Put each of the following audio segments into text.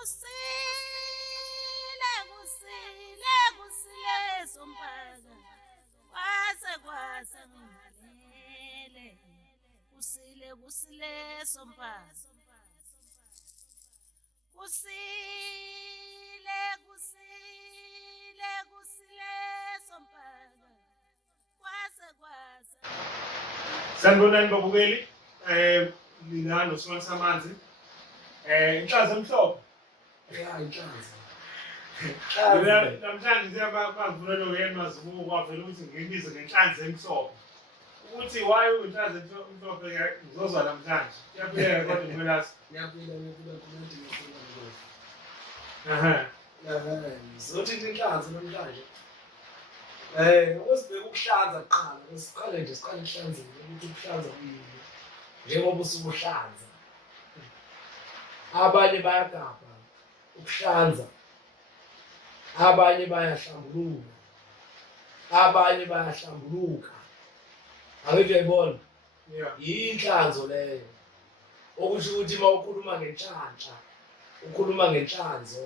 kusile sompaka kwase ngalele kusile sompaka kusile sompaka kwase Sanibonani babukeli mina noSimon Samanzi inhlanzi emhlophe inhlanzi namhlanje siyabavula yena mazibuko kwavela ukuthi ngibize ngenhlanzi emhlophe ukuthi why uyinhlanzi emhlophe ngizozwa namhlanje kuyaphileka kodwa Nenhlazo ngiyaphila aha zothi inhlanzi namhlanje ukusibeka ukuhlanza kuqala siqale kuhlanzeni ukuthi ukuhlanza kuyini njengoba usukuhlanza abanye bayagabha ukuhlanza abanye bayahlambuluka abanye bayahlambuluka ayithi uyayibona yinhlanzo leyo okusho ukuthi uma ukhuluma ngenhlanhla ukhuluma ngenhlanzo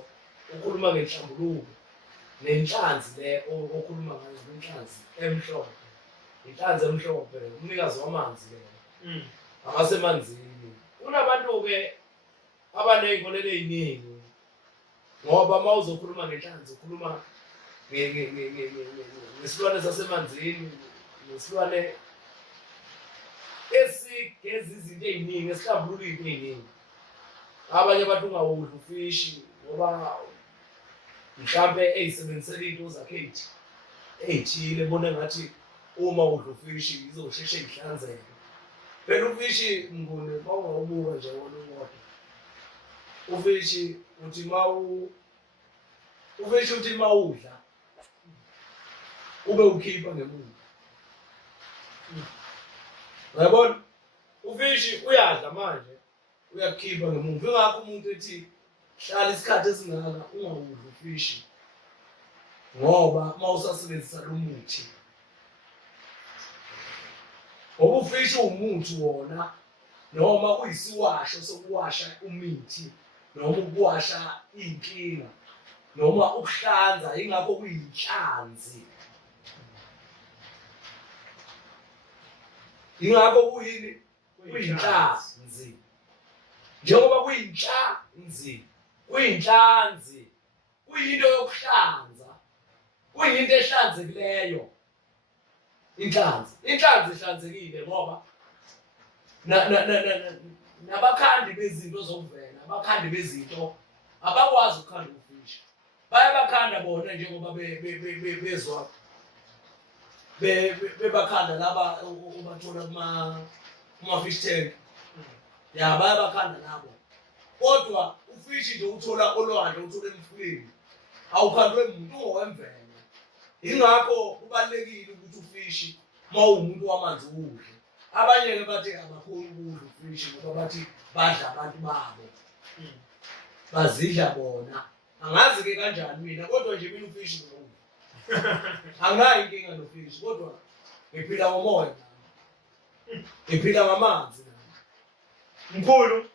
ukhuluma ngenhlambuluko nenhlanzi le okhuluma ngayo inhlanzi emhlophe inhlanzi emhlophe umnikazi wamanzi le abasemanzini kunabantu-ke abaney'nkolelo ey'ningi ngoba uma uzokhuluma ngenhlanzi ukhuluma ngesilwane sasemanzini nesilwane esigeza izinto ey'ningi esihlambulula izinto ey'ningi abanye abantu ungawudla ufishi ngoba mhlampe ey'sebenzisela iy'nto zakhe ey'thile ebone ngathi uma udla ufishi izosheshe ihlanzeke phela ufishi mnguni uma ungawubuka nje wona ukodwa ufishi uthi ma udla ube ukhipha ngemuva uyabona ufishi uyadla manje uyakukhipha ngemuva ingakho umuntu ethi hlala isikhathi esingaka ungawudli ufishi ngoba uma usasebenzisa lo muthi ngoba ufishi uwumuthi wona noma uyisiwasho sokuwasha umithi noma ukuwasha iy'nkinga noma ukuhlanza ingakho kuyinhlanzi ingakho kuyini kuyinhlanzi njengoba kuyinhlanzi kuyinhlanzi kuyinto yokuhlanza kuyinto ehlanzekileyo inhlanzi ihlanzekile ngoba nabakhandi bezinto zokuvela abakhandi bezinto abakwazi ukukhanda ufishi bayabakhanda bona njengoba bezwa bebakhanda laba ubathola kuma-fish tank ya bayabakhanda nabo kodwa ufishi nje uthola olwandle uthola emfuleni awukhandwe muntu ungowemvelo ingakho kubalulekile ukuthi ufishi uma uwumuntu wamanzi udle abanye-ke bathi abakhoni ukudla ufishi ngoba bathi badla abantu babo bazidla bona angazi-ke kanjani mina kodwa nje mina ufishi ngiyawudla anginayo inkinga nofishi kodwa ngiphila ngomoya ngiphila ngamanzi mkhulu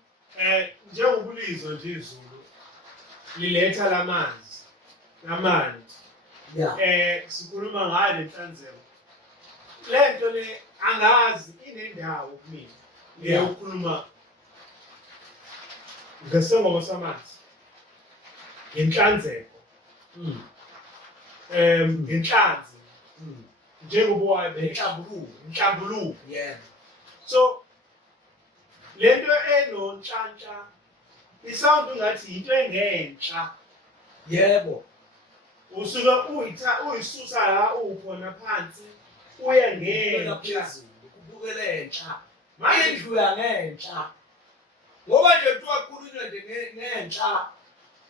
njengobulizwe nje izulu liletha lamanzi sikhuluma ngayo lenhlanzeko lento le angazi inendawo kumina ukhuluma ngesengoma samanzi ngenhlanzeko ngenhlanzi njengoba inhlambuluko so lento enonhlanhla isound ngathi into engenhla yebo usuke uyisusa la ukhona phansi uye ngenhla kubukele enhla indlu yangenhla ngoba nje kuthiwa kukhulunywa nje ngenhla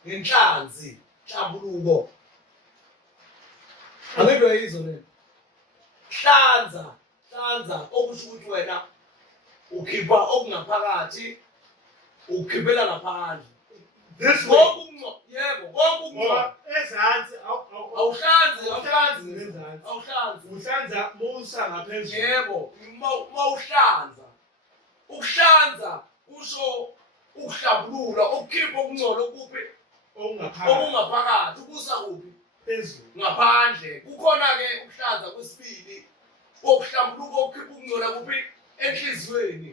ngenhlanzi inhlambuluko angedwe yizo le hlanza okusho ukuthi wena ukhipha okungaphakathi ukhiphela ngaphandle this yebo konke ezansi awuhlanzi uhlanza musa ngaphezulu yebo uma uhlanza ukuhlanza kusho ukuhlambulula ukukhipha okungcola okuphi okungaphakathi ukusa kuphi phezulu ngaphandle. Kukhona-ke ukuhlanza kwesibili okuhlambuluka okukhipha ukungcola kuphi enhliziyweni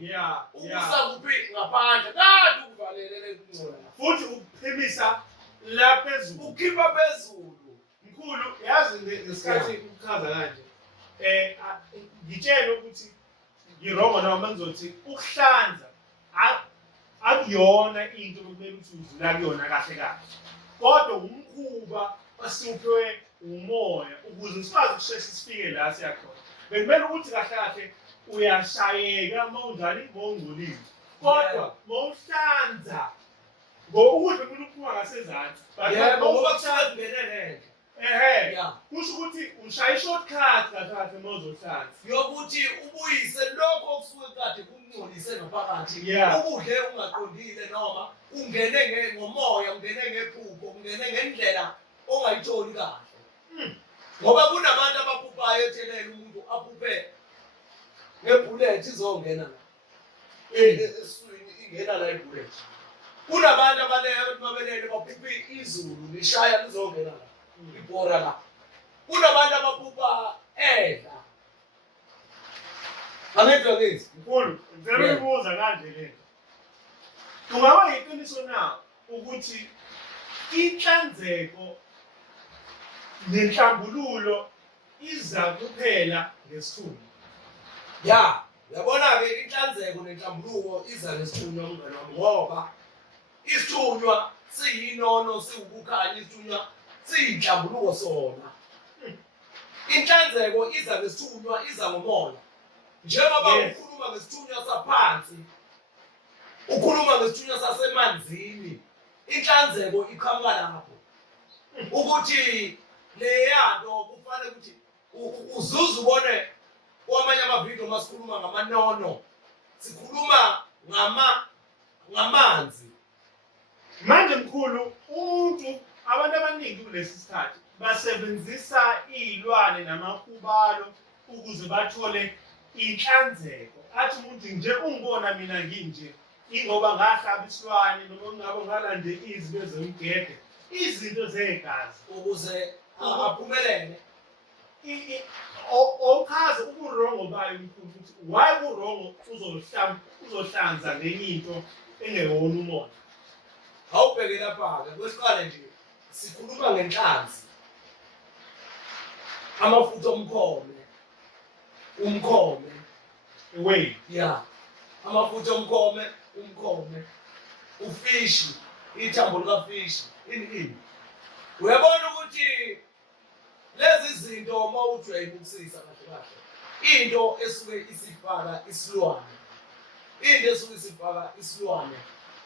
ukusa kuphi ngaphandle kanti ukuvalelele ukungcola futhi ukuphimisa la phezulu ukhipha phezulu. mkhulu yazi ngesikhathi ukuchaza kanje ngitshela ukuthi ngirongo noma ngizothi ukuhlanza akuyona into okumele ukuthi udlula kuyona kahle kahle kodwa umkhuba osuphiwe umoya ukuze sikwazi ukusheshe sifike la siyakhona. Bekumele ukuthi kahle kahle uyashayeka uma unjani uma ungcolile kodwa uma uhlanza ngokuthi kumele uphuma ngasezantsi ngoba kusuke kungenelele kusho ukuthi ushaya i-shortcut kahle uma uzohlanza yokuthi ubuyise lokho okusuke kade kungcolise ngaphakathi ukudle ungaqondile noma ungene ngomoya ungene ngephupho ungene ngendlela ongayitholi kahle. Ngoba kunabantu abaphuphayo ethelela umuntu aphuphe ngebullet izongena la eswini ingena la ibullet. Kunabantu ababelele baphuphe izulu lishaya lizongena la ibhora la. Kunabantu abaphupha edla angedwa ngithi mkhulu ngicela ukubuza kanje lento kungaba yiqiniso na ukuthi inhlanzeko nenhlambululo iza kuphela ngesithunywa uyabona-ke inhlanzeko nenhlambuluko iza nesithunywa mngani wami ngoba isithunywa siyinono siwukukhanya isithunywa siyinhlambuluko sona. Inhlanzeko iza ngesithunywa iza ngomoya njengoba ukhuluma ngesithunywa saphansi ukhuluma ngesithunywa sasemanzini inhlanzeko iqhamuka lapho ukuthi leyanto kufanele ukuthi uzuze ubone kwamanye amavidiyo masikhuluma ngamanono sikhuluma ngamanzi. Manje mkhulu abantu abaningi kulesi sikhathi basebenzisa iy'lwane namakhubalo ukuze bathole inhlanzeko. Athi umuntu nje ungibona mina nginje ingoba ngahlaba isilwane noma ngabe ngalande izwi ezemgede izinto zegazi ukuze aphumelele. Ochaza uburongo bayo mkhulu ukuthi why uburongo uzohlanza ngenye into engewona umoya. Awubheke lapha-ke kwesiqala nje sikhuluma ngenhlanzi amafutha umkhome amafutha umkhome ufishi ithambo likafishi ini uyabona ukuthi lezi zinto uma uthi uyayibukisisa kahle kahle into esuke isifaka isilwane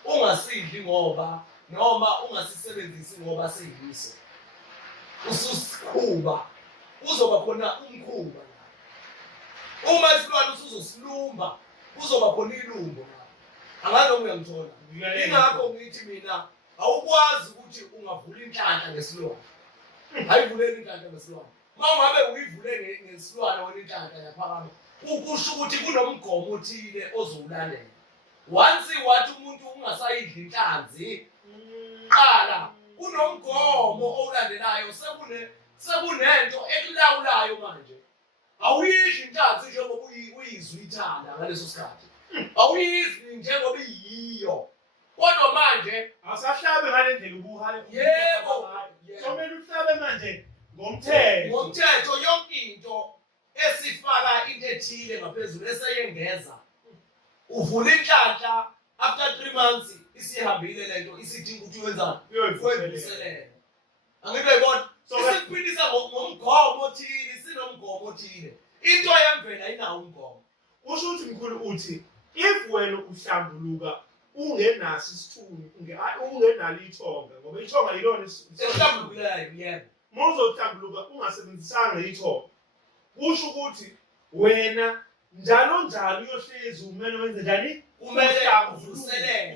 ungasidli ngoba noma ungasisebenzisi ngoba siyiso ususikhuba kuzoba khona umkhuba uma isilwane usuzosilumba kuzoba khona ilumbo anganoma uyangithola. Ingakho ngithi mina awukwazi ukuthi ungavula inhlanhla ngesilwane ayivuleni inhlanhla ngesilwane uma ngabe uyivule ngesilwane wena inhlanhla yaphakama kusho ukuthi kunomgomo othile ozowulalela. Once wathi umuntu ungasayidli inhlanzi qala kunomgomo owulandelayo sekunento ekulawulayo manje awuyidli inhlanzi njengoba uyizwe ithanda ngaleso sikhathi awuyidli njengoba iyiyo kodwa manje awusahlabe ngale ndlela ubuhale somele uhlabe manje ngomthetho yonke into esifaka into ethile ngaphezulu eseyengeza uvula inhlanhla after 3 months isihambile lento isidinga ukuthi wenzani uyivuselele. Angithi uyayibona isiphilisa ngomgomo othile sinomgomo othile into yemvela inawo umgomo. Usho ukuthi mkhulu uthi if wena uhlambuluka ungenaso isithunywa ungenalo ithonga ngoba ithonga yilona esihlambulukileyo yebo uma uzohlambuluka ungasebenzisanga ithonga kusho ukuthi wena njalo uyohlezi umele wenze njani kumele uvuselele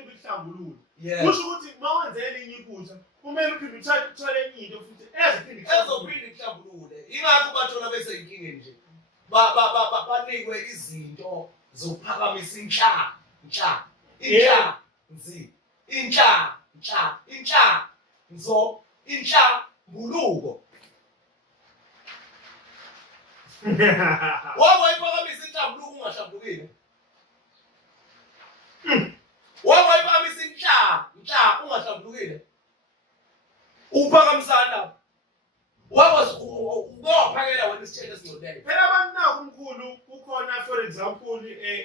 ukuhlambulula kusho ukuthi uma wenze elinye iphutha kumele uphinde uthole enye into futhi ezophinde ihlambulule. Ingakho bathola beseyinkinge nje banikwe izinto zokuphakamisa inhla inhlanzi, inhlanzo, inhlambuluko. Wawayiphakamisa inhlambuluko ungahlambulukile. Wawayiphakamisa ungahlambulukile. Uphakamisana. Wawaphakela wena isitshele esingcwele. Phela abaninako umkhulu kukhona for example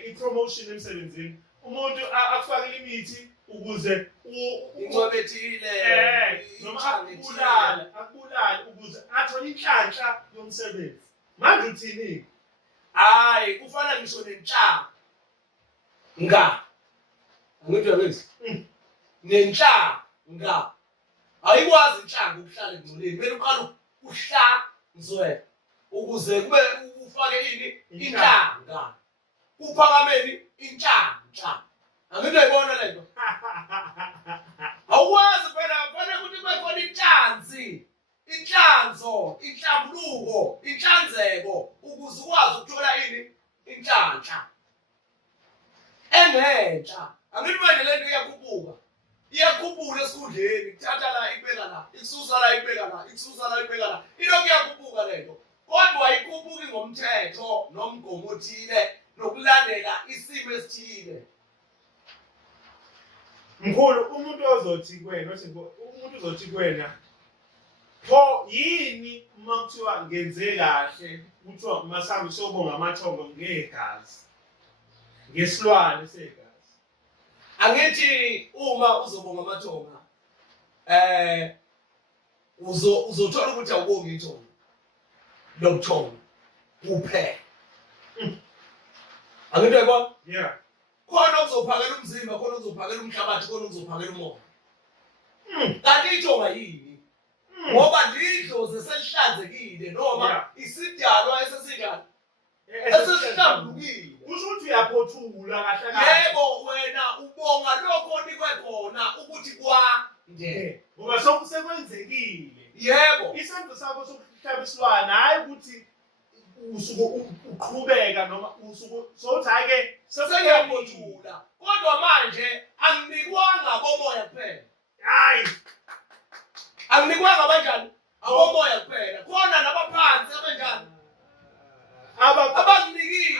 i-promotion emsebenzini. Umuntu akufakile imithi ukuze incwebethile noma akubulale ukuze athole inhlanhla yomsebenzi. Manje uthini? Hayi kufana ngisho nenhlanga. Angitwa bese. Nenhlanga. Ayikwazi inhlanga ukuhlala engcoleni. Kumele uqala uhlanzwe ukuze kube ufake ini inhlanga. Kuphakameni inhlanhla. Angitwa ibona lento. Awukwazi phela kufanele ukuthi kube khona inhlanzi. Inhlanzo, inhlambuluko, inhlanzeko ukuze ukwazi ukuthola ini inhlanhla. Engenhla. Angithi manje lento iyakhuphuka. Iyakhuphuka esikhundleni, ithatha la ibeka la, ikususa la ibeka la, ikususa la ibeka la. Ilokhu iyakhuphuka lento. Kodwa ayikhuphuki ngomthetho nomgomo othile nokulandela isimo esithile. Mkhulu umuntu ozothi kuwena pho yini uma kuthiwa ngenze kahle kuthiwa masambe sobonga amathongo ngegazi ngesilwane segazi. Angithi uma uzobonga amathonga uzothola ukuthi awubongi ithonga lokuthonga kuphela. Angithi uyabona? Yeah. Khona ukuzophakela umzimba, khona ukuzophakela umhlabathi, khona ukuzophakela umoya. Kanti ithonga yini? Ngoba lidlozi selihlanzekile noma isidalwa esesinjani? Esesihlambulukile. Kusho ukuthi uyaphothula kahle kahle. Yebo wena ubonga lokho onikwe khona ukuthi kwande. Ngoba sokusekwenzekile. Yebo. Isenzo sakho sokuhlaba isilwane hayi ukuthi usuku uqhubeka noma usuku sokuthi ake sesengiyaphothula. Kodwa manje anginikwanga bomoya kuphela. Hayi. Anginikwanga abanjani? Abomoya kuphela. Khona nabaphansi abanjani? Abanginikile.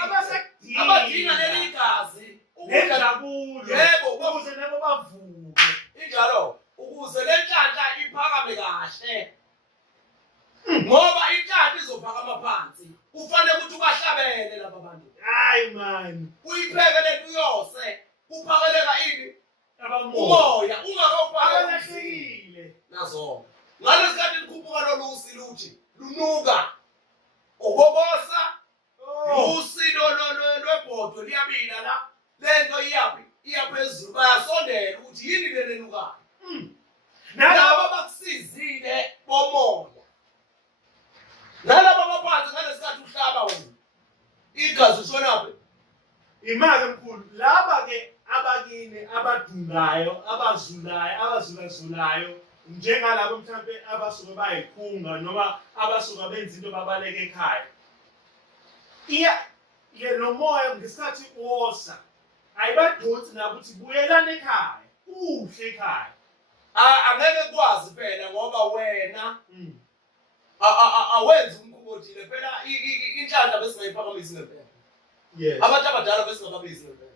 Abadinga leli gazi. Nenjabulo. Yebo, ukuze nabo bavuke. Injalo, ukuze le nhlanhla iphakame kahle. Ngoba inhlanhla izophakama phansi. Kufanele ukuthi ubahlabele laba bantu. Hayi man. Uyipheke lento uyose. Kuphakeleka ini? Umoya. Ungakawuphakelahlekile. Nazo. Ngalesikhathi likhuphuka lolusi luthi lunuka. Okobosa. Lusi lwebhodo liyabila la. Lento iyaphi? Iyaphezulu. Bayasondela ukuthi yini le lenukayo. Nalabo bakusizile bomoya. Nalabo baphansi ngalesikhathi uhlaba wena. Igazi ushonaphi? Imali enkulu. Laba ke abakini abadungayo, abazulazulayo njengalabo mhlambe abasuka bayikhunga noma abasuka benza into babaleke ekhaya. Nomoya ngesikhathi wosa ayibadonsi nabo ukuthi buyelana ekhaya kuhle ekhaya. Angeke kwazi phela ngoba wena awenzi umkhubothile phela inhlanhla besingayiphakamisi ngempela. Yes. Abantu abadala besingababizi ngempela.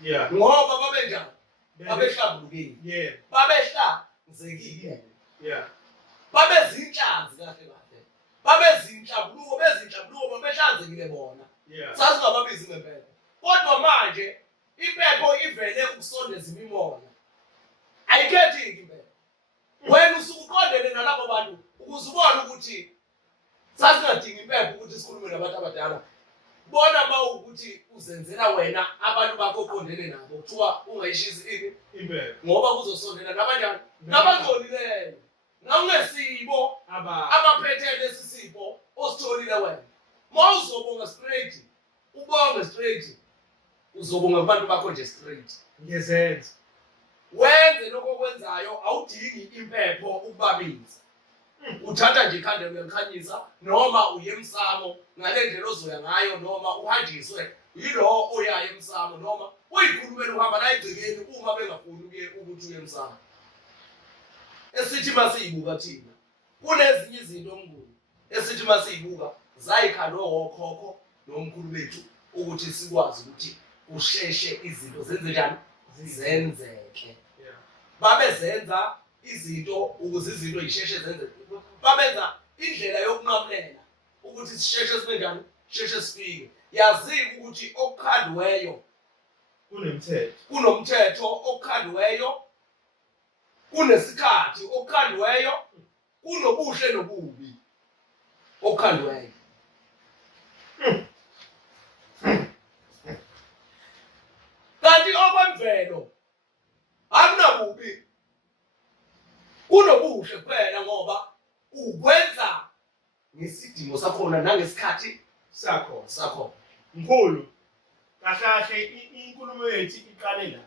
Yeah. Ngoba babenjani? Babehlambulukile. Yeah. Babehlanzekile. Yeah. Babezinhlanzi kahle kahle. Babezinhlambuluko babehlanzekile bona. Yeah. Sasingababizi ngempela. Kodwa manje impepho ivele ukusondeza imimoya. Ayikhethi impela. Wena usukuqondene nalabo bantu ukuze ubone ukuthi sasingadinga impepho ukuthi sikhulume nabantu abadala. Bona mawukuthi uzenzela wena abantu bakho oqondene nabo kuthiwa ungayishisi impepho ngoba kuzosondela nabanjani nabangcolileyo nawungesibo abaphethele lesi sipho ositholile wena. Mawuzobonga straight ubonge straight uzobonga abantu bakho nje straight. Ngezenzo Wenze lokho okwenzayo awudingi impepho ukubabiza. Uthatha nje ikhanda uyakhanyisa noma uye emsamo ngale ndlela ozoya ngayo noma uhanjiswe yilo oyayo emsamo noma uyikhulumela uhamba la egcekeni uma bengafuni ukuthi uye emsamo. Esithi masiyibuka thina kunezinye izinto omnguni esithi masiyibuka zayikhalwe okhokho nomkhulu bethu ukuthi sikwazi ukuthi usheshe izinto zenze njani zenzeke. Babezenza izinto ukuze izinto yisheshe zenzeke. Babenza indlela yokunqamulela ukuthi sisheshe sibe njani sheshe sifike. Yazi ukuthi okukhandweyo kunomthetho okukhandweyo kunesikhathi okukhandweyo kunobuhle nobubi okukhandweyo. Kanti okwemvelo akunabubi kunobuhle kuphela ngoba ukwenza ngesidingo sakhona nangesikhathi sakho. Mkhulu kahle inkulumo yethu iqale la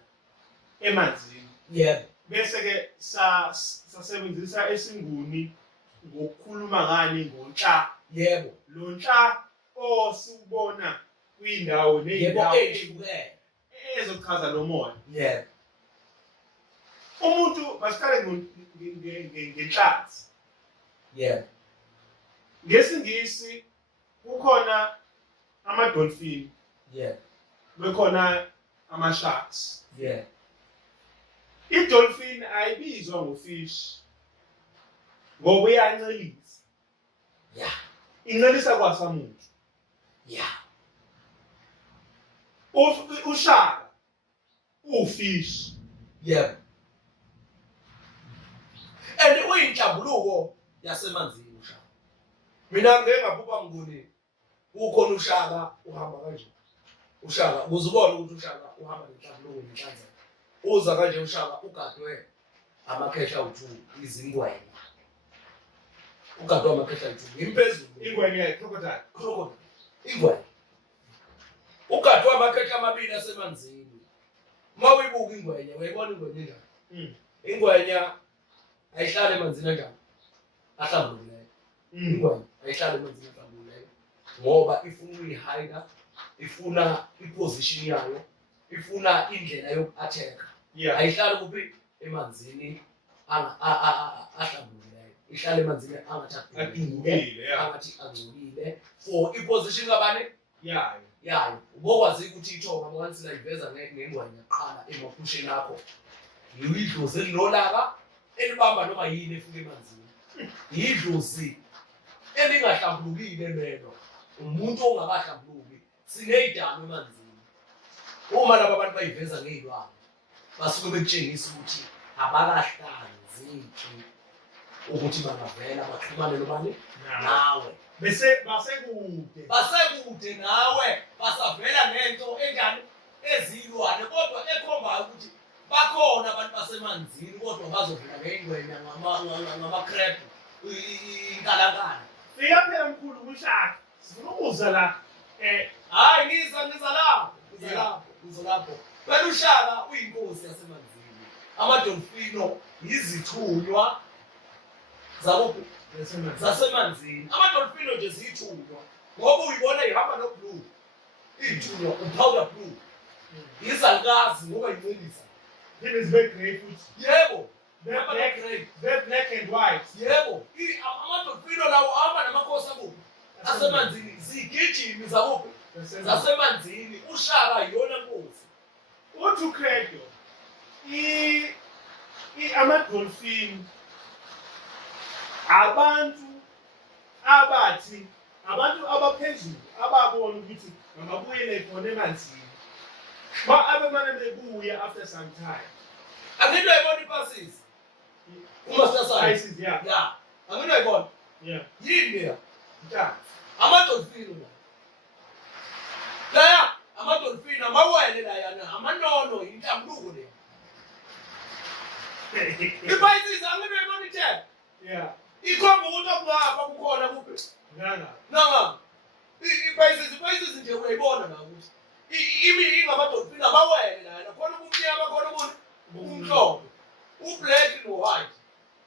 emanzini. Yebo. Bese ke sasebenzisa esinguni ngokukhuluma ngani ngonhla. Yebo. Lo nhla osubona kwindawo yebo ehlukene ezochaza lo moya. Yebo. Umuntu basiqale ngenhlanzi. Yebo. Ngesingisi kukhona ama-dolphin. Yebo. Bekhona ama-sharks. Yebo. I-dolphin ayibizwa ngofish ngoba iyancelisa. Yeah. Incelisa kwasamuntu. Yeah. Ushaka ufish. Yebo. And uyinhlambuluko yasemanzini ushaka. Mina ngeke ngabhubha nguni ukhona ushaka uhamba kanje. Ushaka uzubona ukuthi ushaka uhamba nenhlambuluko nenhlanzeko. Uza kanje ushaka ugadwe amakhehla u2 izingwenya. Ugadwe amakhehla u2 imphezulu. Ingwenya crocodile. Ingwenya. Ugadwe amakhehla amabili asemanzini. Uma uyibuka ingwenya uyayibona ingwenya njani? Ingwenya ayihlale emanzini kanjani? Ahlambulukileyo. Ingwenya ayihlale emanzini ahlambulukileyo ngoba ifuna uyihide, ifuna iposition yayo, ifuna indlela yoku-attack. Ayihlali kuphi emanzini ahlambulukileyo. Ihlala emanzini angathi angcolile for iposition kabani yayo. Ubokwazi ukuthi ithoba once la iveza ngengwenya qala emaphusheni akho. Yidlozi elilolaka elibamba noma yini efika emanzini. Yidlozi elingahlambulukile lelo. Umuntu ongakahlambuluki sineyidano emanzini. Uma laba abantu bayiveza ngezilwane basuke bekutshengisa ukuthi abakahlanzeki ukuthi bangavela baxhumane nobani nawe. Bese basekude nawe basavela ngento enjani ezilwane kodwa ekhombayo ukuthi bakhona abantu basemanzini kodwa bazovela ngengwenya ngama-crab inkalankala. Fika phela mkhulu kushaka. Sifuna ukuza la hayi ngiza lapho. Phela ushaka uyinkosi yasemanzini. Amadolfino yizithunywa zasemanzini. Amadolfino nje ziyithunywa ngoba uyibona ihamba no-blue. Iy'thunywa upowder blue. Izalukazi ngoba yincelisa. It is very grey food. Yebo. They're black and white. Yebo. Amadolfino lawo ahamba namakhosi akuphi asemanzini. Zigijimi zakuphi zasemanzini. Ushaka yiyona nkosi. Uthi uCredo ama-dolphin abantu abaphezulu ababona ukuthi bangabuyele khona emanzini. Abemane bebuya after some time. Angento ayibona ipasisi. Umaster Science. Yeah. Angento ayibona. Yeah. Yini ya? Yeah. Amadolfino la amadolfino amawele la yana amanono inhlambuluko le. Ipasisi angento ayibona ithe. Yeah. Ikhomba ukuthi okungapha kukhona kuphi. Nanga. Ipasisi nje uyayibona la ukuthi ingamadolfino amawele la yana khona kumnyama khona umhlophe. U-black no-white.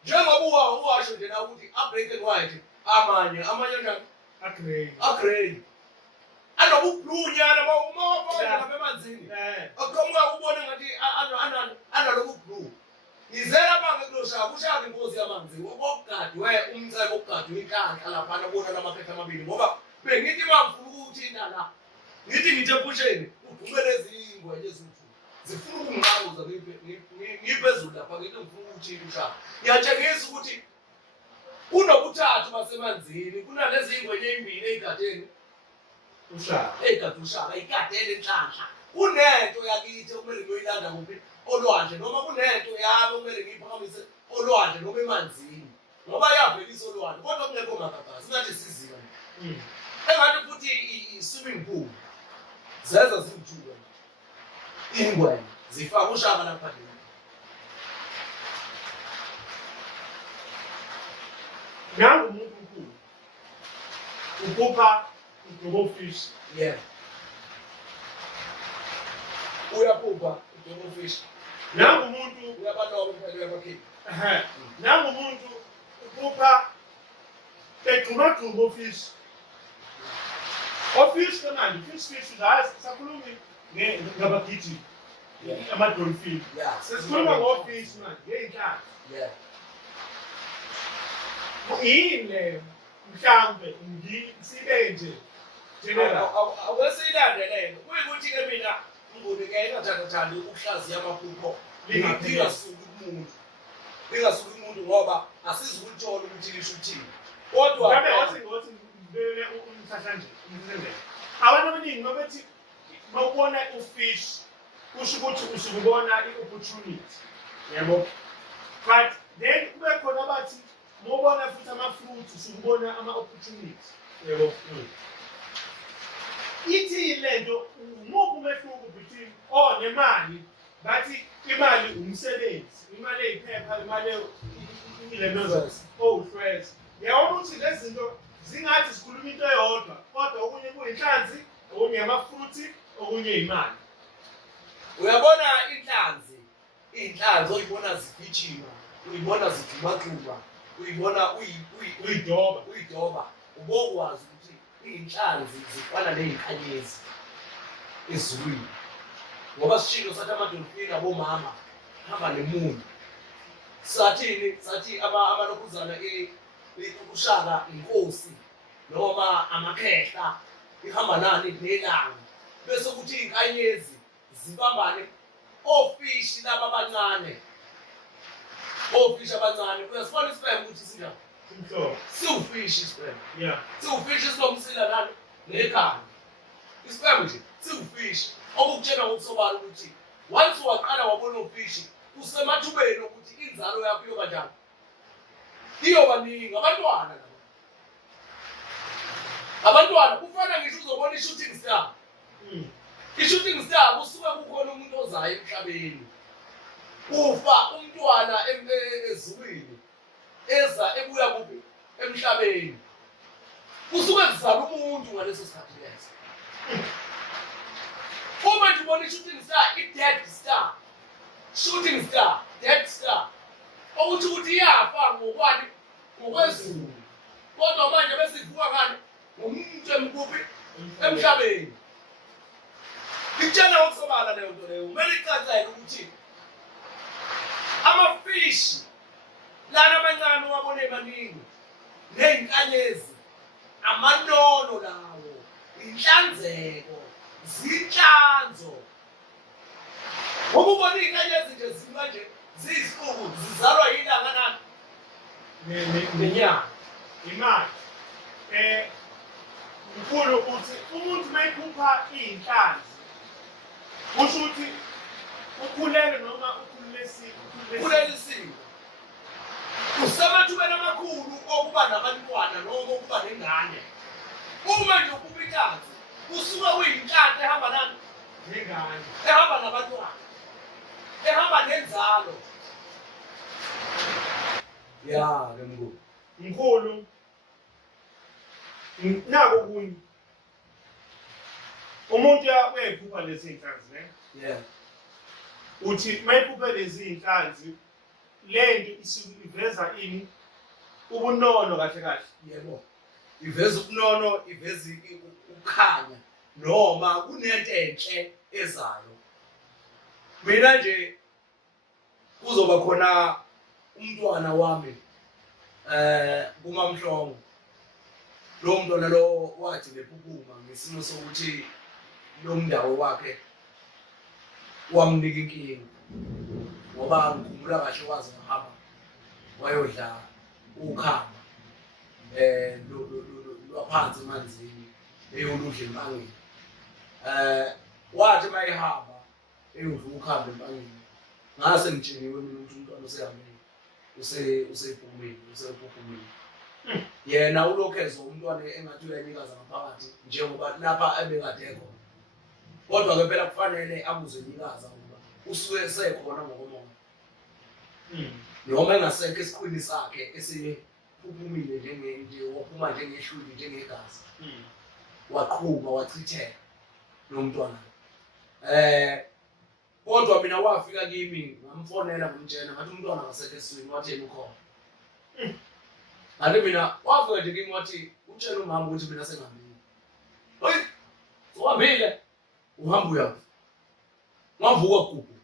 Njengoba uwasho nje na ukuthi a-black and white amanye njani? A-grey. A-grey. anobublunyana uma wafaka lapha emanzini aqhamuka ubone ngathi analobu blue izela bange kuloshaka kushaka inkosi yamanzi okugadiwe umnceke okugadiwe inhlanhla lapha abona lamaphepha amabili ngoba bengithi mangifuna ukuthinta la ngithi ebusheni udumele ezingwe lezithu zifuna ukunqabuza ngiphezulu lapha ngithi ngifuna ukuthinta ushaka ngiyatshengisa ukuthi kunobuthathu basemanzini kunalezi ingwenye ezimbili ezigadeni ushaka ushaka igadele enhlanhla kunento yakithi okumele ngiyoyilanda kuphi olwandle noma kunento yami okumele ngiyiphakamise olwandle noma emanzini ngoba yavelisa olwandle kodwa kungekho magagazi ngathi sizika engathi futhi i-swimming pool zeza zimthuka ingwenya zifaka ushaka lapha nje nangu umuntu mkhulu uphupha udobofish uyaphupha udobofish nangu umuntu uyabaloba phela uyabakhipha nangu umuntu uphupha udobofish ofish kanandi fish sakhulumi ngabagidi amadolphin sesikhuluma ngofish manje ngeyinhlanzi yini mhlambe ngisibe nje general awesilandelele kuyikuthi ke mina ngibone ke engathandathandi ukuhlaziya amaphupho lingasuki umuntu ngoba asizukulithola ukuthi lisho uthini kodwa ngabe umhlahla nje abantu abaningi babethi bawubona ufish kusho ukuthi usukubona i-opportunity yabo but then kube khona abathi mobona futhi ama-fruits usukubona ama-opportunity yebo ithi lento umuphi umehluko between nemali bathi imali umsebenzi imali eyiphepha imali ilenozazi uhlweza yabona ukuthi lezi zinto zingathi sikhuluma into eyodwa kodwa okunye kuyinhlanzi okunye ama-fruit okunye imali uyabona inhlanzi oyibona zigijima uyibona zijumajuba uyibona uyidoba ubokwazi ukuthi iy'nhlanzi zifana ney'nkanyezi ezulwini ngoba sishilo sathi amadolfini abomama hamba nemuntu sathi amalokuzana ushaka inkosi noma amakhehla ihamba nani nelanga bese ukuthi iy'nkanyezi zibambane ofishi laba abancane ofishi abancane uyasibona isipembe ukuthi sinjani siwufishi isipembe siwufishi sinomsila nani nekhanda isipembe nje siwufishi okukutshela ngokusobala ukuthi once waqala wabona ufishi usemathubeni ukuthi inzalo yakho iyoba njani iyobaningi abantwana kufana ngisho uzobona i-shooting star i-shooting star kusuke kukhona umuntu ozayo emhlabeni ufa umntwana ezulwini eza ebuya kuphi emhlabeni kusuke kuzala umuntu ngaleso sikhathi leso uma nje ubona i-shooting star i-dead star shooting star dead star ukuthi iyafa ngokwani ngokwezulu kodwa manje besivuka ngani ngomuntu emkuphi emhlabeni itshela ngokusobala leyo nto leyo kumele icacele ukuthi amafishi lana amancane wabone maningi ney'nkanyezi amanono lawo inhlanzeko zinhlanzo ngoba ubona iy'nkanyezi nje zimanje ziyisiqubu zizalwa yilanga nani nenyanga imali mkhulu ukuthi umuntu mayiphupha iy'nhlanzi kusho ukuthi ukhulele noma ukhulele isiko usemathubeni amakhulu okuba nabantwana noma okuba nengane uma nje uphupha inhlanzi usuke uyinhlanzi ehamba nani nengane ehamba nabantwana ehamba nenzalo ke mkhulu nako kunye umuntu uyayiphupha lezi iy'nhlanzi ne uthi mayiphuphe lezi iy'nhlanzi lento isuke iveza ini ubunono kahle kahle yebo iveza ubunono iveza ukukhanya noma kunento enhle ezayo. Mina nje kuzoba khona umntwana wami kuMamhlongo. Lo mntwana lo wathi lephuphuma ngesimo sokuthi lo mndawo wakhe wamnika inkinga ngoba ngikhumbula kahle wazi wahamba wayodla ukhamba lwaphansi emanzini eyoludla empangeni. Wathi mayihamba eyodla ukhamba empangeni. Ngase ngitsheliwe mina ukuthi umntwana usehambile usephumile. Yena ulokhezo umntwana engathi uyanyikaza ngaphakathi njengoba lapha ebekade khona. Kodwa ke phela kufanele akuzwe nyikaza ngoba usuke sekhona ngokomoya. Noma engasekho esiqwini sakhe esiphuphumile nje waphuma njengehluli njengegazi. Waqhuma wachitheka lo mntwana. Kodwa mina wafika kimi ngamfonela ngomtshela ngathi umntwana akasekho eswini wathi yena ukhona. Kanti mina wafika nje kimi wathi utshela umama ukuthi mina sengihambile. Hayi, uhambile. Uhamba uyaphi? Ngavuka kubo.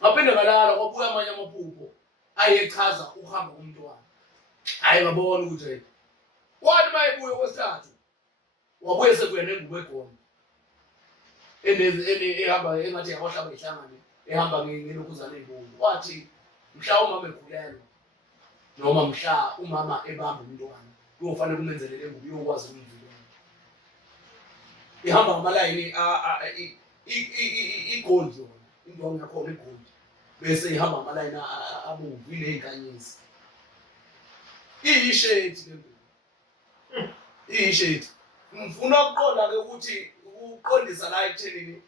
Ngaphinde ngalala kwabuya amanye amaphupho ayechaza uhamba komntwana. Hayi ngabona ukuthi wathi mayebuye kwesithathu wabuye sekuyena engubo egona. Ehamba engathi yabahlaba ihlangane ehamba ngelokuzana ezibomvu. Wathi mhla umama ekhulelwa noma mhla umama ebamba umntwana kuyofanele kumenzelele engubo uyokwazi ukumvikela. Ihamba ngamalayini igold yona indwangu yakhona igold bese ihamba ngamalayini abomvu inezinkanyezi. Iyishade lembu. Iyishade. Ngifuna ukuqonda ke ukuthi uqondisa la ekuthenini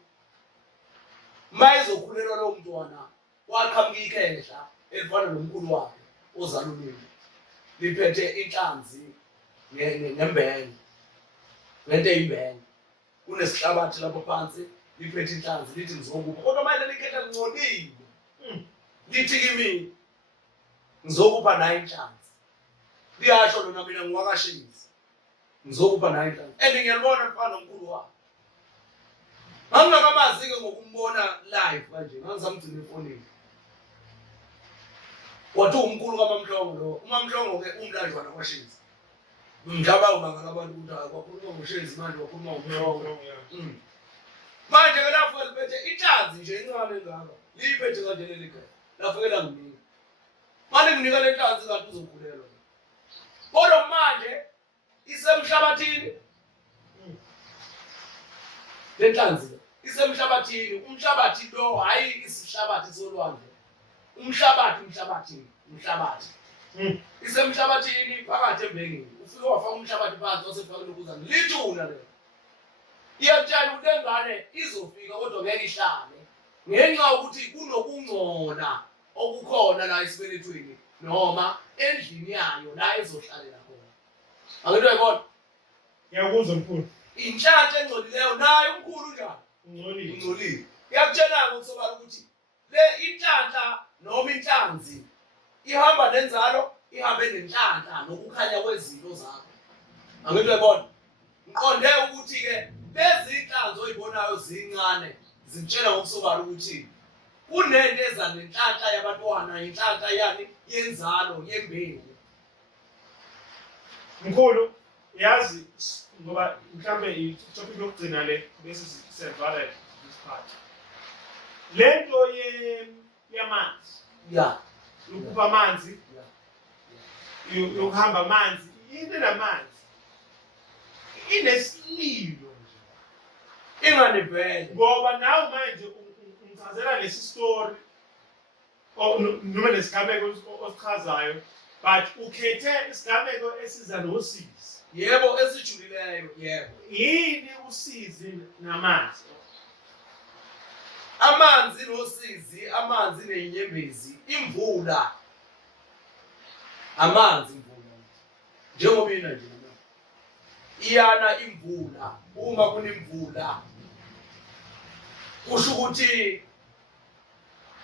mayizokhulelwa lo mntwana waqhamuka ikhehla elifana nomkhulu wakhe ozalulweni liphethe inhlanzi nembenge ngento eyimbenge kunesihlabathi lapho phansi liphethe inhlanzi lithi ngizokupha kodwa manje likhehla ngcolile lithi kimi ngizokupha nayo inhlanzi liyasho lona mina ngiwakashisi ngizokupha nayo inhlanzi ngiyalibona mfana nomkhulu wakhe. Ngangingakamazi-ke ngokumbona live kanje ngangisamgcina efonini. Wathi umkhulu kaMamhlongo lo. UMamhlongo-ke umlanjwana kwaShenzi. Mhlaba umangala abantu ukuthi kwakhuluma ngoShenzi manje wakhuluma ngoMhlongo. Manje-ke lapho liphethe inhlanzi nje incane engaka. Liyiphethe kanje leli khaya. Lafikela nginika. Manje nginika le nhlanzi kanti uzokhulelwa. Kodwa manje isemhlabathini. Le nhlanzi isemhlabathini. Umhlabathi lo hayi isihlabathi solwandle. Umhlabathi. Isemhlabathini phakathi embengeni. Ufike wafaka umhlabathi phansi wasefaka lokuzana. Lithuna le. Iyatshela ukuthi engane izofika kodwa ngeke ihlale. Ngenxa ukuthi kunokungcola okukhona la esibelethweni noma endlini yayo la ezohlalela khona. Angithi uyayibona? Ngiyakuzwa mkhulu. Inhlanhla engcolileyo nayo umkhulu njalo. Ungcolile. Iyakutshela ngokusobala ukuthi le inhlanhla noma inhlanzi ihamba nenzalo, ihambe nenhlanhla nokukhanya kwezinto zakho. Angithi uyayibona? Ngiqonde ukuthi ke lezi inhlanzi oyibonayo zincane zitshela ngokusobala ukuthi kunento eza nenhlanhla yabantwana, inhlanhla yani yenzalo, yembewu. Mkhulu, yazi ngoba mhlambe itopic lokugcina le bese siyavala isikhathi. Lento yamanzi. Yeah. Ukuba amanzi. Yeah. Yokuhamba amanzi. Into lamanzi. Inesililo nje. Inganivele. Ngoba nawe manje ungichazela lesi story noma lesigameko osichazayo but ukhethe isigameko esiza nosizi. Yebo esijulileyo, yebo. Yini usizi namanzi? Amanzi nosizi, amanzi nenyembezi, imvula. Amanzi imvula. Njengoba mina nje mina. Iyana imvula, uma kunemvula. Kusho ukuthi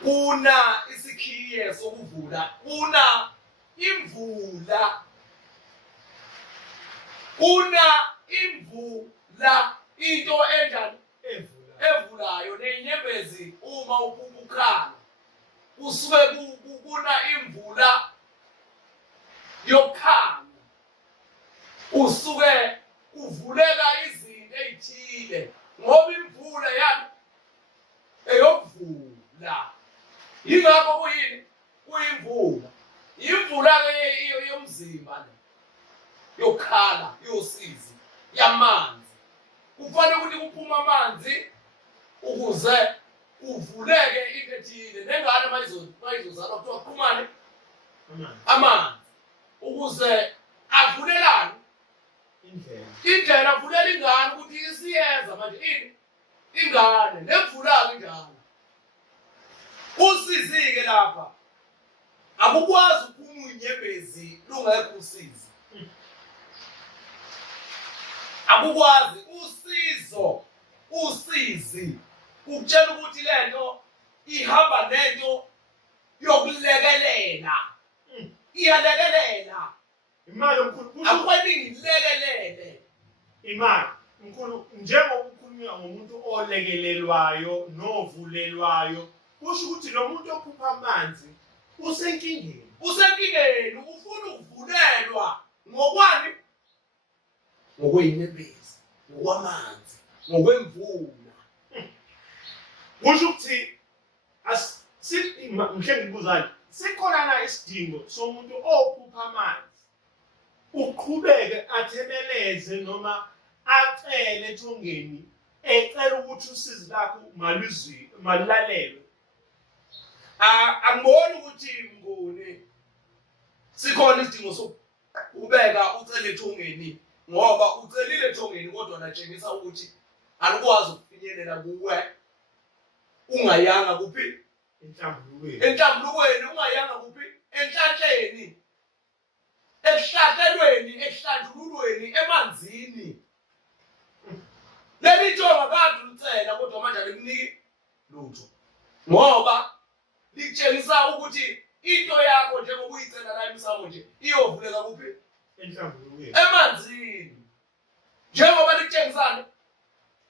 kuna isikhiye sokuvula, kuna imvula. Kuna imvula. la into enjani evula evulayo nenyembezi uma ukukhala kusuke kuna imvula yokhala usuke kuvuleka izinto ezithile ngoba imvula yani eyokuvula yingakho kuyini kuyimvula imvula ke yomzimba le yokhala yosizi yamanzi kufanele ukuthi kuphuma amanzi ukuze kuvuleke into ethile nengane mayizozalwa kuthiwa kuphumane amanzi ukuze avulelane indlela avulela ingane ukuthi isiyenza manje ini ingane nemvula njalo usizi-ke lapha akukwazi ukuphuma inyembezi lungekho usizi akukwazi usizi ukutshela ukuthi lento ihamba nento yokulekelela iyalekelela imali omkhulu akweningi ilekelele imali mkhulu njengoba ukhulunywa ngomuntu olekelelwayo novulelwayo kusho ukuthi lo muntu okhupha amanzi usenkingeni ufuna ukuvulelwa ngokwani ngokweyinyembezi ngokwamanzi ngokwemvula kusho ukuthi mhle ngikuzane sikhona na isidingo somuntu okhupha amanzi uqhubeke athemeleze noma acele ethongeni ecela ukuthi usizi lakho malulalelwe angiboni ukuthi ngone sikhona isidingo sokubeka ucele ethongeni ngoba ucelile ethongeni kodwa natshengisa ukuthi alikwazi ukufinyelela kuwe ungayanga kuphi enhlambulukweni ungayanga kuphi enhlanhleni esihlahlelweni esihlanjululweni emanzini leli thonga kade ulicela kodwa manje alikuniki lutho ngoba likutshengisa ukuthi into yakho njengoba uyicela la emsamo nje iyovuleka kuphi enhlambulukweni emanzini njengoba likutshengisana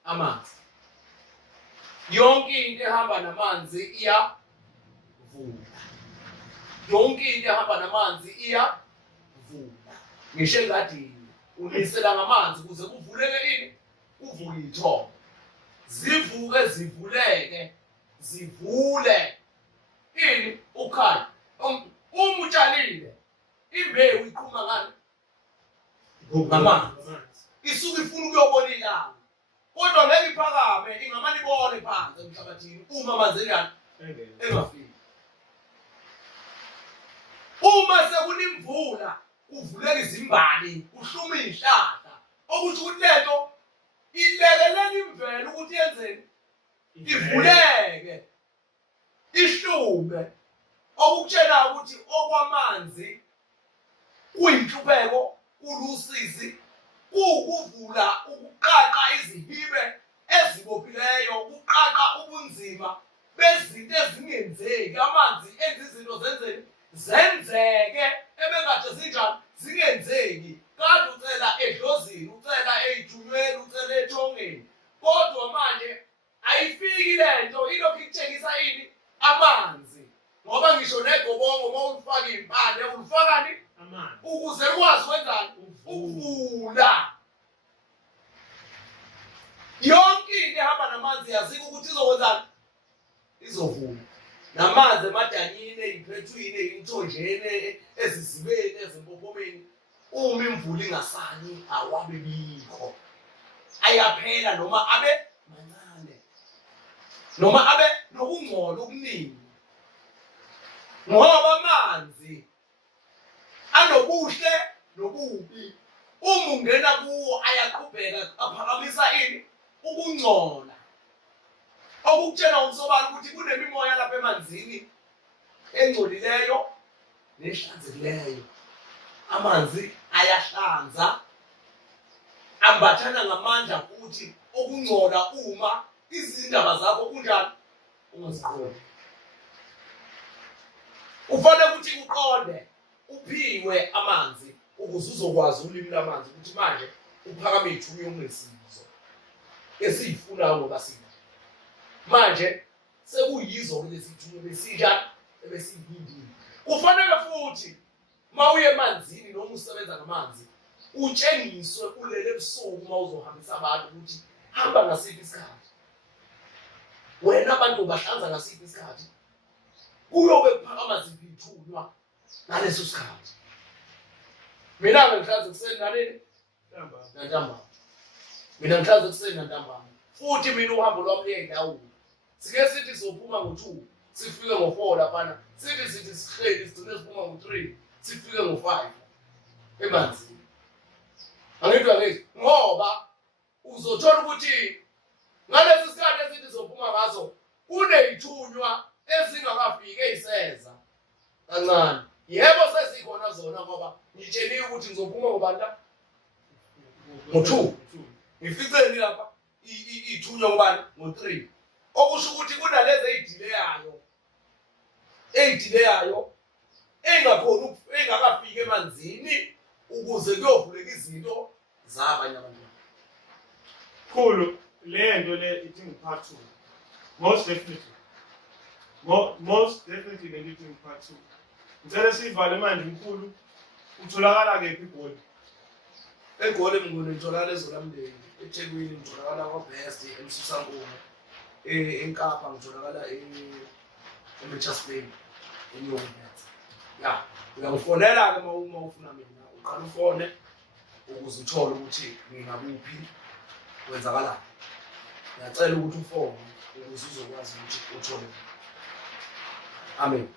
amanzi yonke into ehamba namanzi iyavula yonke into ehamba namanzi iyavula ngisho engadini unisela ngamanzi ukuze kuvuleke ini kuvuke ithonga zivuke zivuleke zivule ini ukhanya uma utshalile imbewu iqhuma ngani ngamanzi isuke ifuna ukuyobona ilanga kodwa ngeke iphakame ingamane ibone phansi emhlabathini uma amanzi enjani engafiki uma sekunemvula kuvuleka izimbali kuhluma izihlahla okuthi ukuthi lento ilekelela imvelo ukuthi yenzeni ivuleke ihlume okutshela ukuthi okwamanzi kuyinhlupeko kulusizi kuvula ukuqaqa izihibe ezibophileyo ukuqaqa ubunzima bezinto ezingenzeki amanzi enza izinto zenzeke ebekade zinjani zingenzeki kade ucela edlozini ucela ey'thunyweni ucela ethongeni kodwa manje ayifiki lento ilokhu ikutshengisa ini amanzi ngoba ngisho negobongo uma ulifaka iy'mpande ulifakani ukuze likwazi kwenzani ukuvula yonke into ehamba namanzi yazika ukuthi izokwenzani izovula namanzi emadanyini ey'phethwini ey'mthonjeni ezizibeni ezimpophomeni uma imvula ingasani awabe bikho ayaphela noma abe mancane noma abe nokungcola okuningi ngoba amanzi anobuhle nobubi uma ungena kuwo ayaqhubeka aphakamisa ini ukungcola okukutshela umsobala ukuthi kunemimoya lapha emanzini engcolileyo nehlanzekileyo amanzi ayahlanza ambathana ngamandla futhi okungcola uma izindaba zakho kunjani ungaziqondi ufanele ukuthi uqonde uphiwe amanzi ukuze uzokwazi ulimi lamanzi ukuthi manje uphakame ithuba yomesizo esiyifunayo ngoba sina manje sekuyizo lezi thunywa besija ebesiyindini. Kufanele futhi mawuye emanzini noma usebenza ngamanzi utshengiswe ulele ebusuku mawuzohambisa abantu ukuthi hamba ngasiphi isikhathi. Wena abantu bahlanza ngasiphi isikhathi. Kuyobe kuphakama ziphi ithunywa ngaleso sikhathi. Mina ngihlanza ekuseni nalini? Ntambama. Mina ngihlanza ekuseni nantambama. Futhi mina uhambo lwami luye ndawo. Sike sithi sophuma ngo2, sifike ngo4 laphana. Sithi sihleli sigcine siphuma ngo3, sifike ngo5 emanzini. Angithi ngoba uzothola ukuthi ngalesi sikhathi esithi sophuma ngaso kuneyithunywa ezingakafiki eziseza kancane. Yebo sesikhona zona ngoba ngitsheliwe ukuthi ngizophuma ngobanda ngo2. Ngificeni lapha ithunywa ngobani ngo3. Okusho ukuthi kunalezi eyidileyayo engakhona engakafiki emanzini ukuze kuyovuleka izinto zabanye abantu. Khulu lento le idinga part 2. Most definitely le idinga part 2. Ngicela sivale manje mkhulu utholakala kephi igoli? Egoli mnguni ngitholakala ezolamndeni, eThekwini ngitholakala kwaBest, eMsusankumo, eNkapa ngitholakala eMitchells Plain, eNyomoya. Ya, uyangifonela ke uma ufuna mina, uqala ufone ukuze uthole ukuthi ngingakuphi kwenzakalani. Ngiyacela ukuthi ufone ukuze uzokwazi ukuthi uthole. Amen.